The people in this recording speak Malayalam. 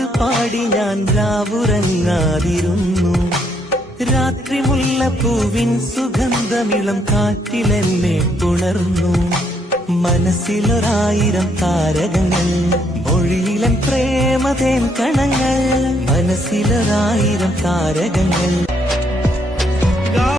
കിനാവ് പാടി ഞാൻ രാവുറങ്ങാതിരുന്നു. രാത്രി മുല്ലപ്പൂവിൻ സുഗന്ധമിളം കാറ്റിലെന്നെ പുണർന്നു. മനസ്സിലൊരായിരം താരകങ്ങൾ, മൊഴിയിലൻ പ്രേമതേൻ കണങ്ങൾ. മനസ്സിലൊരായിരം താരകങ്ങൾ.